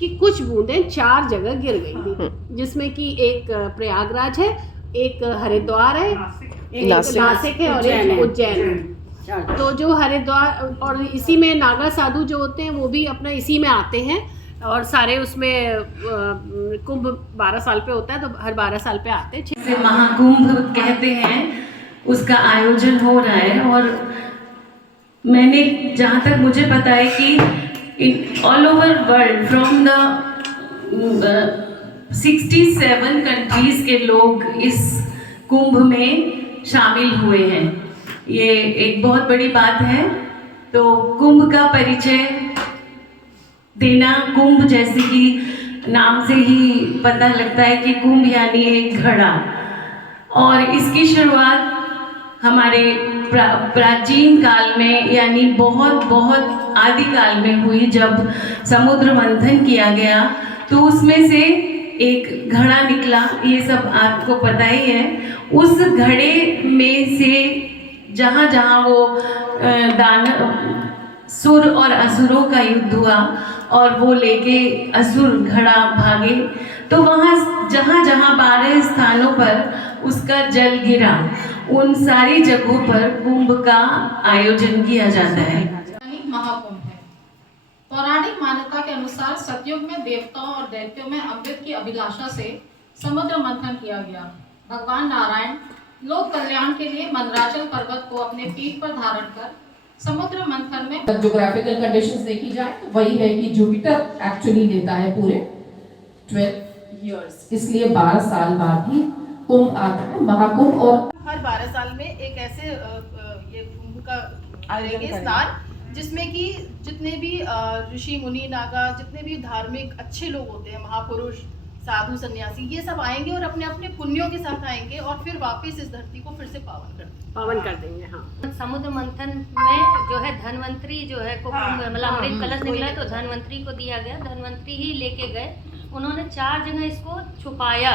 कि कुछ बूंदें 4 जगह गिर गई थी, जिसमें कि एक प्रयागराज है, एक हरिद्वार है, एक नासिक है और एक उज्जैन। तो जो हरिद्वार और इसी में नागा साधु जो होते हैं वो भी अपना इसी में आते हैं और सारे उसमें कुंभ 12 साल पे होता है, तो हर 12 साल पे आते हैं। से महाकुंभ कहते हैं, उसका आयोजन हो रहा है। और मैंने जहाँ तक मुझे पता है कि all over world from the 67 countries के लोग इस कुंभ में शामिल हुए हैं। ये एक बहुत बड़ी बात है। तो कुंभ का परिचय देना, कुंभ जैसे कि नाम से ही पता लगता है कि कुंभ यानी एक घड़ा, और इसकी शुरुआत हमारे प्राचीन काल में यानी बहुत बहुत आदिकाल में हुई, जब समुद्र मंथन किया गया तो उसमें से एक घड़ा निकला। ये सब आपको पता ही है। उस घड़े में से जहाँ जहाँ वो सुर और असुरों का युद्ध हुआ और वो लेके असुर घड़ा भागे, तो वहाँ जहाँ जहाँ 12 स्थानों पर उसका जल गिरा, उन सारी जगहों पर कुंभ का आयोजन किया जाता है। महाकुंभ है। पौराणिक मान्यता के अनुसार सतयुग में देवताओं और दैत्यों में अमृत की अभिलाषा से समुद्र मंथन किया गया। भगवान नारायण लोक कल्याण के लिए मंदराचल पर्वत को अपने पीठ पर धारण कर समुद्र मंथन में ज्योग्राफिकल कंडीशंस देखी जाए तो वही है कि जुपिटर एक्चुअली लेता है पूरे 12 इयर्स, इसलिए 12 साल बाद ही कुंभ आता है, महाकुंभ। और हर 12 साल में एक ऐसे ये कुंभ का आयोजन स्नान, जिसमें कि जितने भी ऋषि मुनि नागा, जितने भी धार्मिक अच्छे लोग होते हैं, महापुरुष साधु सन्यासी, ये सब आएंगे और अपने अपने पुण्यों के साथ आएंगे और फिर वापस इस धरती को फिर से पावन कर देंगे। हाँ, समुद्र मंथन में जो है धनवंतरी जो है को मतलब अमृत कलश निकला है तो धनवंतरी को दिया गया, धनवंतरी ही लेके गए। उन्होंने 4 जगह इसको छुपाया,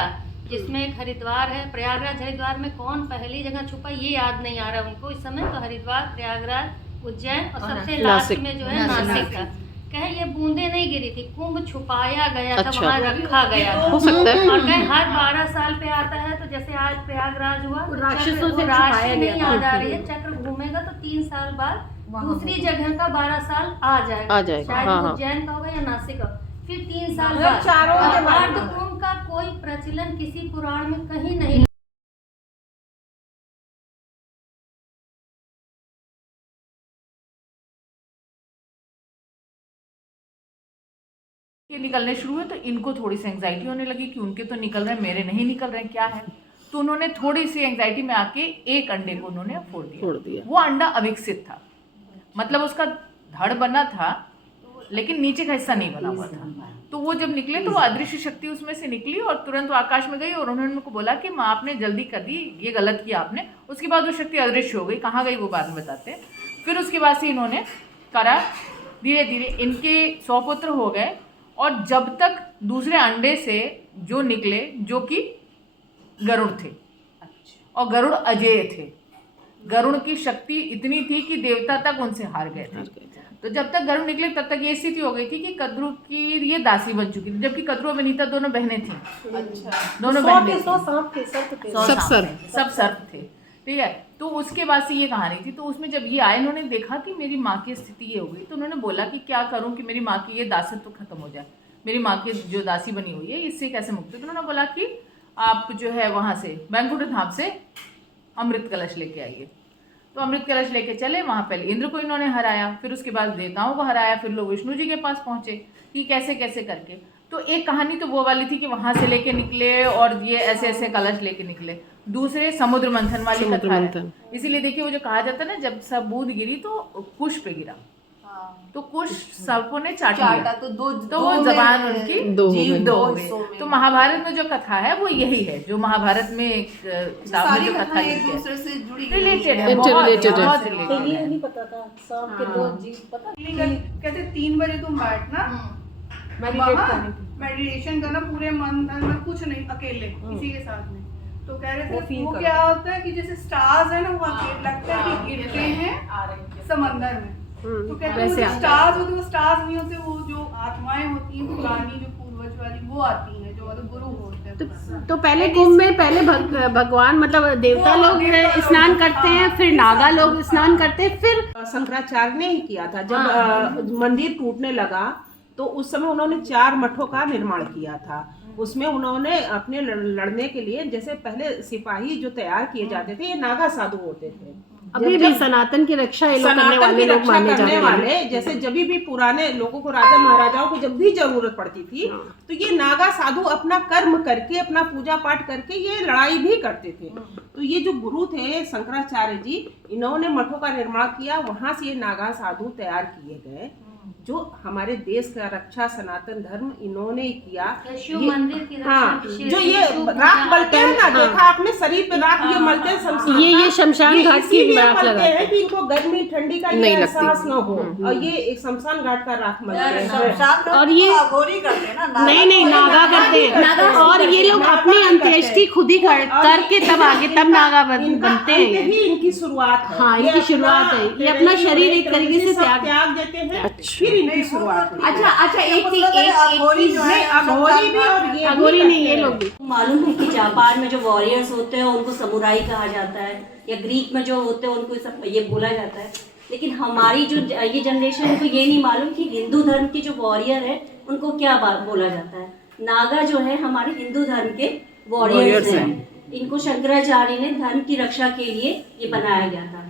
जिसमें एक हरिद्वार है, प्रयागराज। हरिद्वार में कौन पहली जगह छुपा ये याद नहीं आ रहा उनको इस समय, तो हरिद्वार, प्रयागराज, उज्जैन और सबसे लास्ट में जो है नासिक था। कहे ये बूंदे नहीं गिरी थी, कुंभ छुपाया गया था, वहाँ रखा गया था। हो सकता है। और कहे हर 12 साल पे आता है, तो जैसे आज प्रयागराज हुआ तो राक्षसों से राशि नहीं याद आ रही है, चक्र घूमेगा तो 3 साल बाद दूसरी जगह का 12 साल आ जाएगा। शायद उज्जैन का होगा या नासिक का, फिर 3 साल बाद। अर्ध कुंभ का कोई प्रचलन किसी पुराण में कहीं नहीं। ये निकलने शुरू हुए तो इनको थोड़ी सी एंजाइटी होने लगी कि उनके तो निकल रहे हैं, मेरे नहीं निकल रहे हैं, क्या है। तो उन्होंने थोड़ी सी एंजाइटी में आके एक अंडे को उन्होंने फोड़ दिया। वो अंडा अविकसित था, मतलब उसका धड़ बना था लेकिन नीचे का हिस्सा नहीं बना हुआ था। तो वो जब निकले तो वो अदृश्य शक्ति उसमें से निकली और तुरंत वो आकाश में गई और उन्होंने उनको बोला कि माँ आपने जल्दी कर दी, ये गलत किया आपने। उसके बाद वो शक्ति अदृश्य हो गई, कहाँ गई वो बाद में बताते हैं। फिर उसके बाद से इन्होंने करा, धीरे धीरे इनके 100 पुत्र हो गए। और जब तक दूसरे अंडे से जो निकले, जो कि गरुड़ थे, और गरुड़ अजेय थे, गरुड़ की शक्ति इतनी थी कि देवता तक उनसे हार गए थे। तो जब तक गरुड़ निकले तब तक ये स्थिति हो गई थी कि कद्रू की ये दासी बन चुकी थी, जबकि कद्रू और विनीता दोनों बहनें थी। दोनों बहनें सब सर्प थे, ठीक है। तो उसके बाद से ये कहानी थी। तो उसमें जब ये आए, इन्होंने देखा कि मेरी माँ की स्थिति ये हो गई, तो उन्होंने बोला कि क्या करूं कि मेरी माँ की ये दासत्व खत्म हो जाए, मेरी माँ की जो दासी बनी हुई है इससे कैसे मुक्त। तो उन्होंने बोला कि आप जो है वहाँ से बैंकुंठ धाम से अमृत कलश लेके आइए। तो अमृत कलश लेके चले, वहाँ पहले इंद्र को इन्होंने हराया, फिर उसके बाद देवताओं को हराया, फिर लोग विष्णु जी के पास पहुँचे कि कैसे कैसे करके। तो एक कहानी तो वो वाली थी कि वहाँ से लेके निकले और ये ऐसे ऐसे कलश लेके निकले। दूसरे समुद्र मंथन वाली कथा है, इसीलिए देखिए वो जो कहा जाता है ना, जब सब बूंद गिरी तो कुश पे गिरा, तो कुश सर्पों ने चाटा तो वो जबान उनकी दो हो गई। तो महाभारत में जो कथा है वो यही है, जो महाभारत में एक किताब में जो कथा रिलेटेड है, बहुत रिलेटेड है। कहते 3 बजे तुम बैठना, मेडिटेशन करना, पूरे मन में कुछ नहीं, अकेले किसी के साथ नहीं। तो कह रहे थे वो क्या होता है कि जैसे स्टार्स है ना, वो लगता है कि गिरते हैं समंदर में, तो कहते हैं वैसे वो आ स्टार्स होते, वो स्टार्स नहीं होते, वो जो आत्माएं होती हैं पुरानी, जो पूर्वज वाली, वो आती हैं, जो मतलब गुरु होते हैं। तो पहले कुंभ में पहले भगवान मतलब देवता लोग स्नान करते हैं, फिर नागा लोग स्नान करते हैं, फिर शंकराचार्य ने ही किया था। जब मंदिर टूटने लगा तो उस समय उन्होंने 4 मठों का निर्माण किया था। उसमें उन्होंने अपने लड़ने के लिए, जैसे पहले सिपाही जो तैयार किए जाते थे, ये नागा साधु होते थे। अभी भी सनातन की रक्षा ये लोग करने वाले लोग माने जाते हैं। जैसे जब भी पुराने लोगों को, राजा महाराजाओं को जब भी जरूरत पड़ती थी, तो ये नागा साधु अपना कर्म करके, अपना पूजा पाठ करके ये लड़ाई भी करते थे। तो ये जो गुरु थे शंकराचार्य जी, इन्होंने मठों का निर्माण किया, वहां से ये नागा साधु तैयार किए गए, जो हमारे देश का रक्षा, सनातन धर्म इन्होंने ही किया। शिव मंदिर की रक्षा हाँ, विशेष जो ये राख मलते हैं ना, देखा आपने शरीर पे राख ये मलते हैं, शमशान ये शमशान घाट की राख मलते लगाते हैं कि इनको गर्मी ठंडी का ये एहसास न हो, और ये एक शमशान घाट का राख मलते हैं। और ये नहीं नागा करते हैं, और ये लोग अपनी अंत्येष्टि खुद ही करके तब आगे तब नागा बनते हैं। ही इनकी शुरुआत है। हाँ, इनकी शुरुआत है। ये अपना शरीर एक तरीके से त्याग देते हैं, फिर इनकी शुरुआत है। अच्छा एक चीज अघोरी भी, और ये अघोरी नहीं, ये लोग भी। मालूम है कि जापान में जो वॉरियर्स होते हैं उनको समुराई कहा जाता है, या ग्रीक में जो होते हैं उनको सब ये बोला जाता है। लेकिन हमारी जो ये जनरेशन को ये नहीं मालूम कि हिंदू धर्म के जो वॉरियर है उनको क्या बोला जाता है। नागा जो है हमारे हिंदू धर्म के वॉरियर्स हैं। इनको शंकराचार्य ने धर्म की रक्षा के लिए ये बनाया गया था।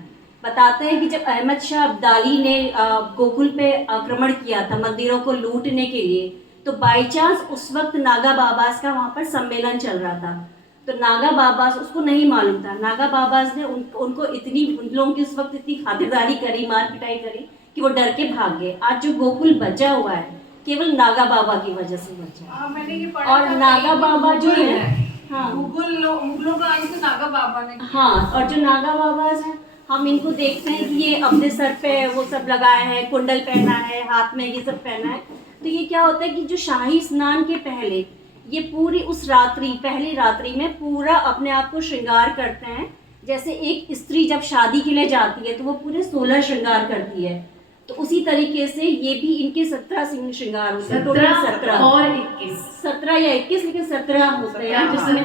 बताते हैं कि जब अहमद शाह अब्दाली ने गोकुल पे आक्रमण किया था मंदिरों को लूटने के लिए, तो बाई चांस उस वक्त नागा बाबास का वहाँ पर सम्मेलन चल रहा था। तो नागा बाबास उसको नहीं मालूम था, नागा बाबास ने उनको उन लोगों की उस वक्त इतनी खातिरदारी करी, मार पिटाई करी कि वो डर के भाग गए। आज जो गोकुल बचा हुआ है केवल नागा बाबा की वजह से बचा। मैंने ये पढ़ा और नागा बाबा जो है, हाँ मुगलों का अंत नागा बाबा ने। हाँ, और जो नागा बाबा है हम इनको देखते हैं कि ये अपने सर पे वो सब लगाए हैं, कुंडल पहना है, हाथ में ये सब पहना है। तो ये क्या होता है कि जो शाही स्नान के पहले ये पूरी उस रात्रि, पहली रात्रि में पूरा अपने आप को श्रृंगार करते हैं। जैसे एक स्त्री जब शादी के लिए जाती है तो वो पूरे 16 श्रृंगार करती है, तो उसी तरीके से ये भी इनके 17 श्रृंगार होते हैं। टोटल 17 और 21, 17 या 21, लेकिन 17 होते हैं जिसमें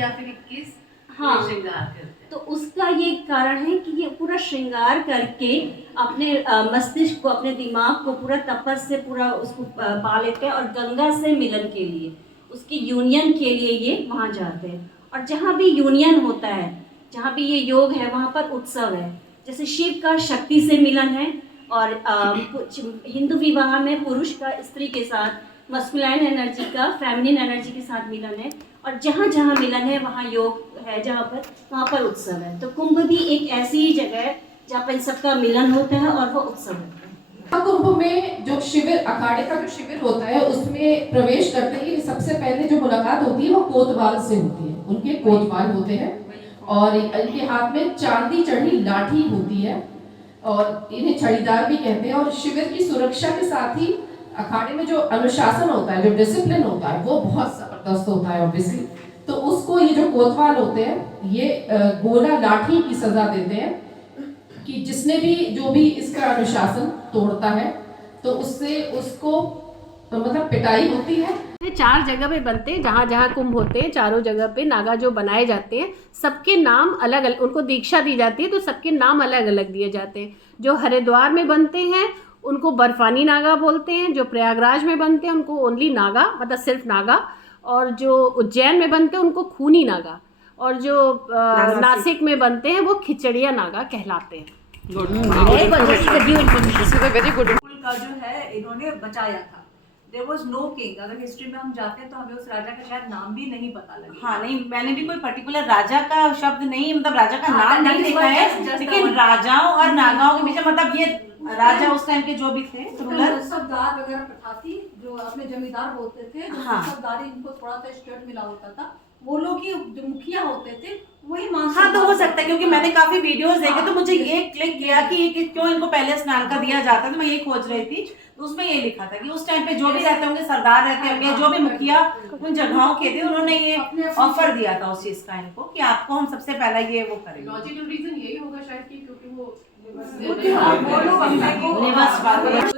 या फिर 21 हाँ श्रृंगार करते हैं। तो उसका ये कारण है कि ये पूरा श्रृंगार करके अपने मस्तिष्क को, अपने दिमाग को पूरा तपस से पूरा उसको पा लेते हैं, और गंगा से मिलन के लिए, उसकी यूनियन के लिए ये वहाँ जाते हैं। और जहाँ भी यूनियन होता है, जहाँ भी ये योग है, वहाँ पर उत्सव है। जैसे शिव का शक्ति से मिलन है, और हिंदू विवाह में पुरुष का स्त्री के साथ, मस्कुलाइन एनर्जी का फेमिनिन एनर्जी के साथ मिलन है। और जहाँ जहाँ मिलन है वहाँ योग है, जहाँ पर वहाँ पर उत्सव है। तो कुंभ भी एक ऐसी ही जगह है जहाँ पर इन सबका मिलन होता है और वो उत्सव होता है। कुंभ में जो शिविर, अखाड़े का जो शिविर होता है, उसमें प्रवेश करते ही सबसे पहले जो मुलाकात होती है वो कोतवाल से होती है। उनके कोतवाल होते हैं और इनके हाथ में चांदी चढ़ी लाठी होती है, और इन्हें छड़ीदार भी कहते हैं। और शिविर की सुरक्षा के साथ ही अखाड़े में जो अनुशासन होता है, जो डिसिप्लिन होता है, वो बहुत जबरदस्त होता है ऑब्वियसली। तो उसको ये जो कोतवाल होते हैं ये गोला लाठी की सजा देते हैं कि जिसने भी जो भी इसका अनुशासन तोड़ता है तो उससे उसको मतलब पिटाई होती है। 4 जगह पे बनते हैं, जहाँ जहाँ कुंभ होते हैं, चारों जगह पे नागा जो बनाए जाते हैं, सबके नाम अलग अलग, उनको दीक्षा दी जाती है तो सबके नाम अलग अलग दिए जाते हैं। जो हरिद्वार में बनते हैं उनको बर्फानी नागा बोलते हैं, जो प्रयागराज में बनते हैं उनको ओनली नागा, मतलब सिर्फ नागा, और जो उज्जैन में बनते हैं उनको खूनी नागा, और जो नासिक में बनते हैं वो खिचड़िया नागा कहलाते हैं। Very good. का जो है इन्होंने बचाया था। There was no king। अगर हिस्ट्री में हम जाते हैं तो हमें उस राजा का शायद नाम भी नहीं पता लगा। हाँ नहीं, मैंने भी कोई पर्टिकुलर राजा का शब्द नहीं, मतलब राजा का नाम नहीं देखा है, लेकिन राजाओं और नागाओं के बीच मतलब ये राजा उस टाइम के जो भी थे रूलर, सबदार वगैरह प्रथा थी, जो अपने जमींदार होते थे, सबदारी इनको थोड़ा सा स्टेट मिला होता था, वो लोग ही जो मुखिया होते थे वही मान। हाँ तो हो सकता है, क्योंकि मैंने काफी वीडियोस देखे तो मुझे ये क्लिक किया कि क्यों इनको पहले स्नान का दिया जाता है, तो मैं ये खोज रही थी। तो उसमें ये लिखा था कि उस टाइम पे जो भी रहते होंगे, सरदार रहते होंगे, जो भी मुखिया उन जगहों के थे, उन्होंने ये ऑफर दिया था उस चीज का इनको कि आपको हम सबसे पहला ये वो करेंगे। लॉजिकल रीजन यही होगा शायद कि क्योंकि वो तो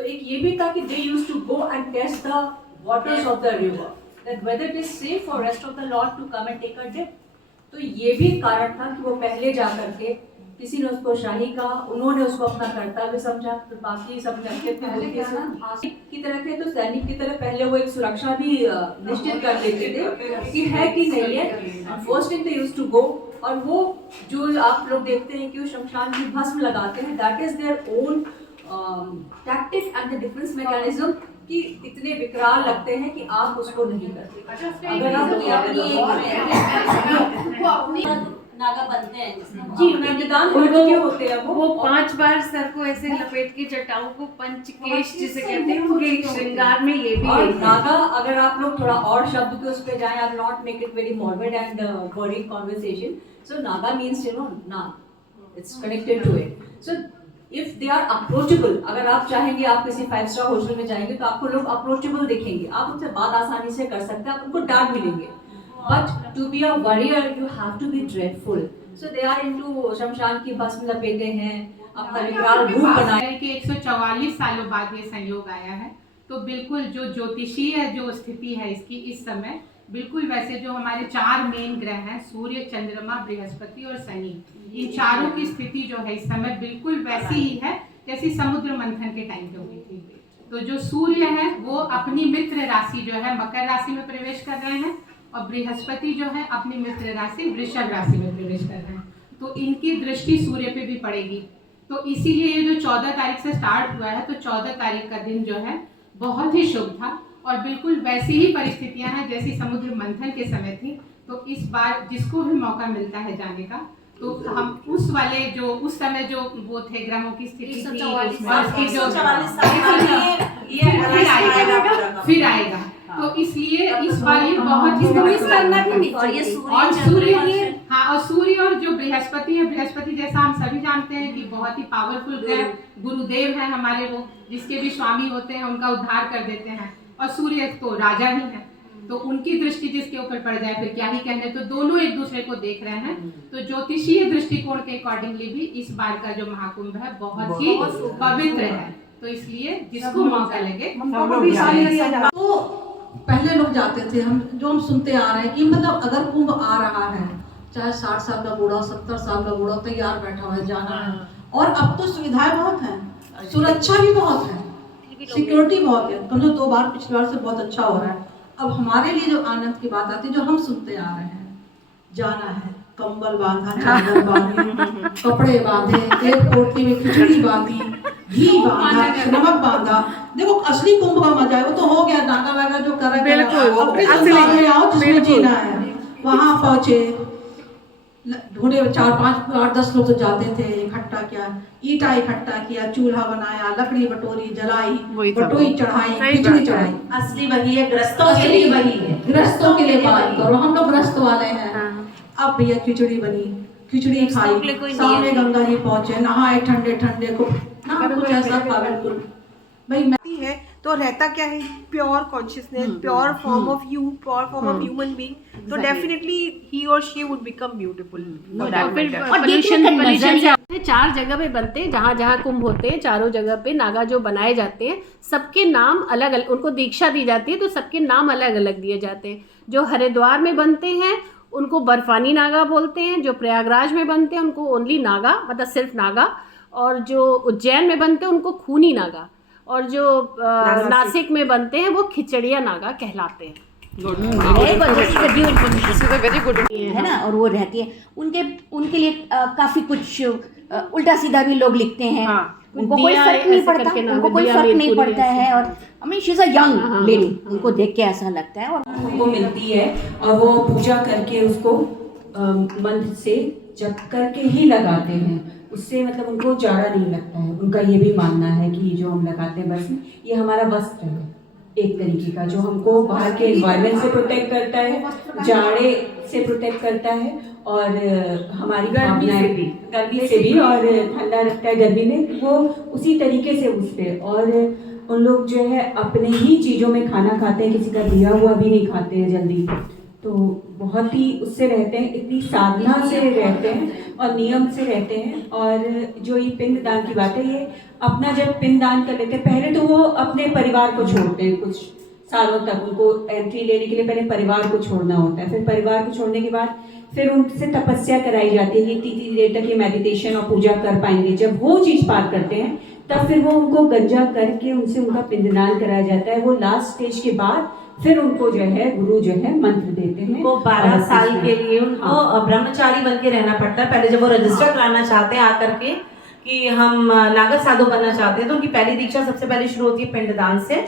एक ये भी था कि they used to go and test the waters of the river, that whether it is safe for rest of the lot to come and take a dip. तो ये भी कारण था कि वो पहले जा करके किसी ने उसको शाही कहा, उन्होंने उसको अपना कर्तव्य समझा, तो बाकी सब लड़के थे की तरह थे, तो सैनिक की तरह पहले वो एक सुरक्षा भी निश्चित कर लेते थे कि है कि नहीं है। First thing they used to go, और वो जो आप लोग देखते हैं कि वो शमशान की भस्म लगाते हैं, that is their own tactic and the defence mechanism, कि इतने विकराल लगते हैं कि आप उसको नहीं करते। अगर आप नागा बनते हैं जी, निदान होते हैं वो 5 बार सर को ऐसे लपेट के जटाओं को पंचकेश जिसे कहते हैं, उनके श्रृंगार में ये भी और नागा, अगर आप लोग थोड़ा और शब्द के उस पे जाएं, I will not make it very morbid and boring conversation, so Naga means naag, it's connected to it. So if they are approachable, अगर आप चाहेंगे आप किसी 5 स्टार होटल में जाएंगे तो आपको लोग अप्रोचेबल दिखेंगे, आप उनसे बात आसानी से कर सकते हैं, आप उनको डांट भी लेंगे, but to be a warrior you have to be dreadful. So they are into शमशान की भस्म लपेटे हैं, अपना विकराल रूप बनाए कि 144 सालों बाद ये संयोग आया है, तो बिल्कुल जो ज्योतिषीय जो स्थिति है इसकी इस समय, बिल्कुल वैसे जो हमारे 4 मेन ग्रह हैं, सूर्य, चंद्रमा, बृहस्पति और शनि, इन चारों की स्थिति जो है इस समय बिल्कुल वैसी ही है जैसी समुद्र मंथन के टाइम पे हुई थी। तो जो सूर्य है वो अपनी मित्र राशि जो है मकर राशि में प्रवेश कर रहे हैं, और बृहस्पति जो है अपनी मित्र राशि वृषभ राशि में प्रवेश कर रहे हैं, तो इनकी दृष्टि सूर्य पे भी पड़ेगी। तो इसीलिए ये जो 14 तारीख से स्टार्ट हुआ है, तो 14 तारीख का दिन जो है बहुत ही शुभ था, और बिल्कुल वैसी ही परिस्थितियां हैं जैसी समुद्र मंथन के समय थी। तो इस बार जिसको भी मौका मिलता है जाने का, तो हम उस वाले जो उस समय जो वो थे ग्रहों की स्थिति थी, फिर आएगा, तो इसलिए इस बार ये बहुत ही करना भी नहीं चाहिए। और सूर्य, हाँ, और सूर्य और जो बृहस्पति है, बृहस्पति जैसा हम सभी जानते हैं कि बहुत ही पावरफुल ग्रह, गुरुदेव है हमारे, वो जिसके भी स्वामी होते हैं उनका उद्धार कर देते हैं, और सूर्य तो राजा ही है, तो उनकी दृष्टि जिसके ऊपर पड़ जाए फिर क्या ही कहने। तो दोनों एक दूसरे को देख रहे हैं, तो ज्योतिषीय दृष्टिकोण के अकॉर्डिंगली भी इस बार का जो महाकुंभ है बहुत ही पवित्र है, तो इसलिए जिसको मौका लगे तो पहले लोग जाते थे, हम सुनते आ रहे हैं कि मतलब अगर कुंभ आ रहा है, चाहे 60 साल का बूढ़ा, 70 साल का बूढ़ा तैयार बैठा हुआ है, जाना है। और अब तो सुविधाएं बहुत हैं, सुरक्षा भी बहुत है, सिक्योरिटी बहुत है, कम से 2 बार पिछली बार से बहुत अच्छा हो रहा है। अब हमारे लिए जो आनंद की बात आती है, जो हम सुनते आ रहे हैं, जाना है, कंबल बांधा, चादर बांधे, कपड़े बांधे, एक पोटली में खिचड़ी बांधी, घी बांधा, नमक बांधा। देखो असली कुंभ का मजा है, वो तो हो गया, नागा वागा जो कर रहे हैं, आओ जिसमें जीना है वहां पहुंचे, ढूंढे 4, 5, 8, 10 लोग तो जाते थे, इकट्ठा किया, ईटा इकट्ठा किया, चूल्हा बनाया, लकड़ी बटोरी, जलाई, बटोई चढ़ाई, खिचड़ी चढ़ाई। असली वही है, ग्रस्तों के लिए वही है, ग्रस्तों के लिए बात करो, हम लोग ग्रस्त वाले हैं। अब भैया खिचड़ी बनी, खिचड़ी खाई, सामने गंगा जी पहुंचे, नहाए ठंडे ठंडे को, कुछ ऐसा था बिल्कुल भाई है। तो रहता क्या है, pure consciousness, pure form of you, pure form of human being, तो डेफिनेटली ही और शी वुड बिकम ब्यूटीफुल। और 4 जगह पे बनते हैं, जहाँ जहाँ कुंभ होते हैं, चारों जगह पे नागा जो बनाए जाते हैं, सबके नाम अलग अलग, उनको दीक्षा दी जाती है, तो सबके नाम अलग अलग दिए जाते हैं। जो हरिद्वार में बनते हैं उनको बर्फानी नागा बोलते हैं, जो प्रयागराज में बनते हैं उनको ओनली नागा, मतलब सिर्फ नागा, और जो उज्जैन में बनते हैं उनको खूनी नागा, और जो नासिक में बनते हैं वो खिचड़िया नागा कहलाते हैं। है ना, और वो रहती है उनके लिए काफी कुछ उल्टा सीधा भी लोग लिखते हैं, उनको कोई फर्क नहीं पड़ता, उनको कोई फर्क नहीं पड़ता है। और I mean she is a young lady, उनको देख के ऐसा लगता है, और उनको मिलती है, और वो पूजा करके उसको मंत्र से जप करके ही लगाते हैं, उससे मतलब उनको जाड़ा नहीं लगता है। उनका ये भी मानना है कि जो हम लगाते हैं बस ये हमारा वस्त्र है एक तरीके का, जो हमको बाहर के एनवायरनमेंट से प्रोटेक्ट करता है, जाड़े से प्रोटेक्ट करता है, और हमारी गर्मी से भी और ठंडा रखता है गर्मी में, वो उसी तरीके से उससे। और उन लोग जो है अपने ही चीज़ों में खाना खाते हैं, किसी का दिया हुआ भी नहीं खाते हैं जल्दी, तो बहुत ही उससे रहते हैं, इतनी साधना से रहते हैं और नियम से रहते हैं। और जो ये पिंडदान की बात है, ये अपना जब पिंडदान कर लेते हैं, पहले तो वो अपने परिवार को छोड़ते हैं कुछ सालों तक। उनको एंट्री लेने के लिए पहले परिवार को छोड़ना होता है, फिर परिवार को छोड़ने के बाद फिर उनसे तपस्या कराई जाती है कि इतनी देर तक ये मेडिटेशन और पूजा कर पाएंगे। जब वो चीज़ पार करते हैं तब फिर वो उनको गंजा करके उनसे उनका पिंडदान कराया जाता है। वो लास्ट स्टेज के बाद फिर उनको जो है गुरु जो है मंत्र देते हैं। वो 12 साल के लिए उनको ब्रह्मचारी बन के रहना पड़ता है। पहले जब वो रजिस्टर कराना चाहते हैं आकर के कि हम नागर साधु बनना चाहते हैं, तो उनकी पहली दीक्षा सबसे पहले शुरू होती है पिंडदान से।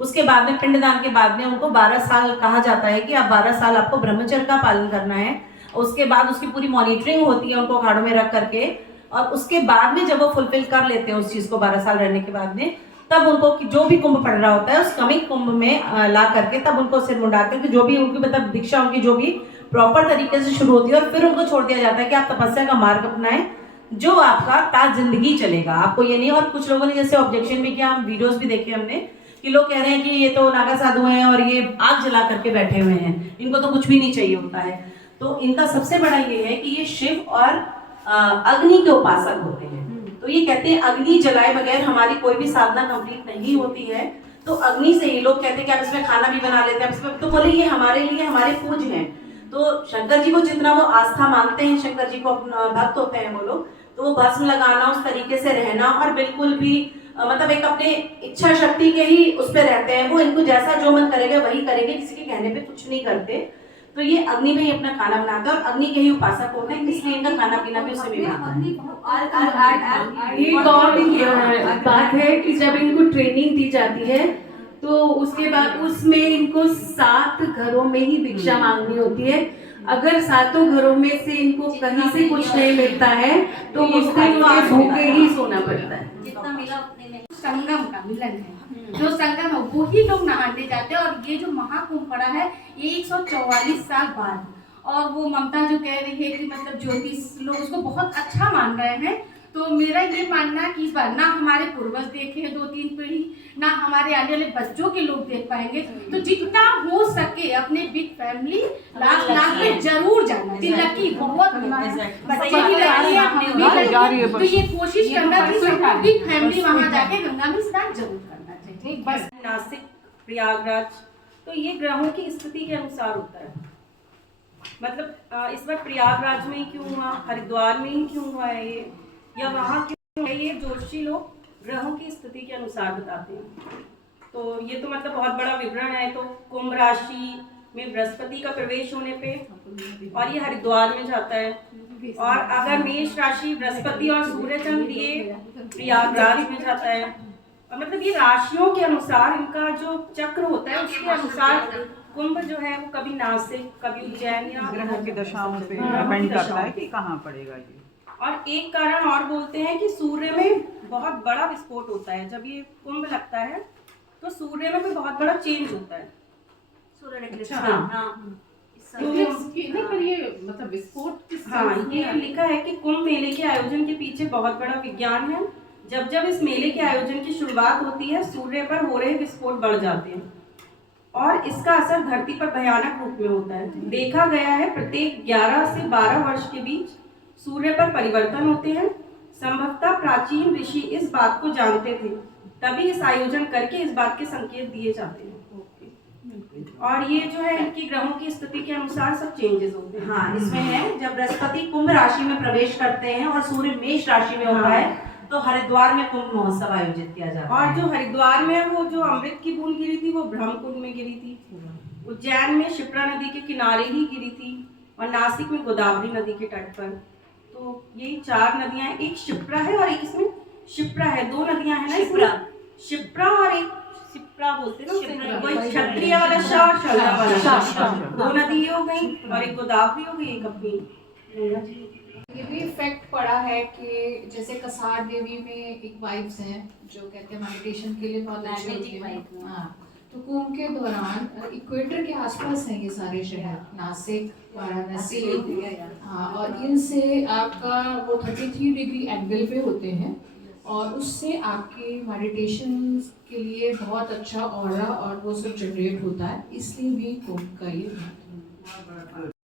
उसके बाद में पिंडदान के बाद में उनको 12 साल कहा जाता है कि आप 12 साल आपको ब्रह्मचर्य का पालन करना है। उसके बाद उसकी पूरी मॉनिटरिंग होती है उनको अखाड़ों में रख करके, और उसके बाद में जब वो फुलफिल कर लेते हैं उस चीज़ को 12 साल रहने के बाद में, तब उनको जो भी कुंभ पड़ रहा होता है उस कमिंग कुंभ में ला करके तब उनको सिर मुंडा करके जो भी उनकी मतलब दीक्षा उनकी जो भी प्रॉपर तरीके से शुरू होती है, और फिर उनको छोड़ दिया जाता है कि आप तपस्या का मार्ग अपनाएं जो आपका ता जिंदगी चलेगा, आपको ये नहीं। और कुछ लोगों ने जैसे ऑब्जेक्शन भी किया, हम वीडियोस भी देखे हमने, कि लोग कह रहे हैं कि ये तो नागा साधु हैं और ये आग जला करके बैठे हुए हैं, इनको तो कुछ भी नहीं चाहिए होता है। तो इनका सबसे बड़ा ये है कि ये शिव और अग्नि के उपासक होते हैं। तो ये कहते हैं अग्नि जलाए बगैर हमारी कोई भी साधना कंप्लीट नहीं होती है। तो अग्नि से ही लोग कहते हैं कि आप इसमें खाना भी बना लेते हैं इसमें, तो बोले ये हमारे लिए हमारे पूज्य हैं। तो शंकर जी को जितना वो आस्था मानते हैं, शंकर जी को अपना भक्त होते हैं वो लोग, तो वो भस्म लगाना, उस तरीके से रहना, और बिल्कुल भी मतलब एक अपने इच्छा शक्ति के ही उस पर रहते हैं। वो इनको जैसा जो मन करेगा वही करेंगे, किसी के कहने पे कुछ नहीं करते। तो ये अग्नि में ही अपना खाना बनाते हैं और अग्नि के ही उपासक होते हैं, इसलिए इनका खाना पीना भी उसी में होता है। एक और बात है कि जब इनको ट्रेनिंग दी जाती है तो उसके बाद उसमें इनको 7 घरों में ही भिक्षा मांगनी होती है। अगर 7 घरों में से इनको कहीं से कुछ नहीं मिलता है तो उस दिन भूखे ही सोना पड़ता है। संगम का मिलन है, जो संगम है वो ही लोग नहाने जाते हैं। और ये जो महाकुंभ पड़ा है ये 144 साल बाद, और वो ममता जो कह रही है कि मतलब ज्योतिष लोग उसको बहुत अच्छा मान रहे हैं, तो मेरा ये मानना है कि इस बार ना हमारे पूर्वज देखे हैं 2-3 पीढ़ी, ना हमारे आने वाले बच्चों के लोग देख पाएंगे। तो जितना हो सके अपने बिग फैमिली लास्ट में जरूर जाना है। लकी बहुत बच्चे की लकी है, तो ये कोशिश करना चाहिए बिग फैमिली वहाँ जाके गंगा में स्नान जरूर करना चाहिए। बस नासिक, प्रयागराज, तो ये ग्रहों की स्थिति के अनुसार होता है। मतलब इस बार प्रयागराज में ही क्यों हुआ, हरिद्वार में ही क्यों हुआ है ये, या वहाँ क्यों है, ये ज्योतिषी लोग ग्रहों की स्थिति के अनुसार बताते हैं। तो ये तो मतलब बहुत बड़ा विवरण है। तो कुंभ राशि में बृहस्पति का प्रवेश होने पे और ये हरिद्वार में जाता है, और अगर मेष राशि बृहस्पति और सूर्य चंद्र ये प्रयागराज में जाता है। और मतलब ये राशियों के अनुसार इनका जो चक्र होता है उसके अनुसार कुंभ जो है वो कभी नासिक, कभी उज्जैन, या ग्रहों की दशाओं पे डिपेंड करता है कि कहाँ पड़ेगा ये। और एक कारण और बोलते हैं कि सूर्य में बहुत बड़ा विस्फोट होता है। जब ये कुंभ लगता है तो सूर्य में भी बहुत बड़ा चेंज होता है। पर ये मतलब विस्फोट, हाँ, ये लिखा है कि कुंभ मेले के आयोजन के पीछे बहुत बड़ा विज्ञान है। जब इस मेले के आयोजन की शुरुआत होती है सूर्य पर हो रहे विस्फोट बढ़ जाते हैं और इसका असर धरती पर भयानक रूप में होता है। देखा गया है प्रत्येक 11 से 12 वर्ष के बीच सूर्य पर परिवर्तन होते हैं। संभवतः प्राचीन ऋषि इस बात को जानते थे, तभी इस आयोजन करके इस बात के संकेत दिए जाते हैं। और ये जो है इनकी ग्रहों की स्थिति के अनुसार सब चेंजेस होते हैं। हाँ, इसमें है जब बृहस्पति कुंभ राशि में प्रवेश करते हैं और सूर्य मेष राशि में होता है तो हरिद्वार में कुंभ महोत्सव आयोजित किया जाता है। और जो हरिद्वार में वो जो अमृत की बूंद गिरी थी वो ब्रह्मकुंड में गिरी थी। उज्जैन में शिप्रा नदी के किनारे ही गिरी थी, और नासिक में गोदावरी नदी के तट पर। तो यही 4 नदियां हैं, एक शिप्रा है और एक इसमें शिप्रा है, 2 नदियां हैं ना, शिप्रा और एक शिप्रा बोलते हैं, वही क्षत्रिय वाला शाह और शल्य वाला, 2 नदी हो गई, और एक गोदावरी हो गई, एक अपनी। ये भी इफेक्ट पड़ा है कि जैसे कसार देवी में एक वाइब्स हैं जो कहते हैं मेडिटेशन के लिए बहुत अच्छी होती है। हाँ, तो कुंभ के दौरान इक्वेटर के आसपास हैं ये सारे शहर, नासिक, वाराणसी, हाँ, और इनसे आपका वो 33 डिग्री एंगल पे होते हैं और उससे आपके मेडिटेशन के लिए बहुत अच्छा ऑरा और वो सब जनरेट होता है, इसलिए भी कुंभ का ये है।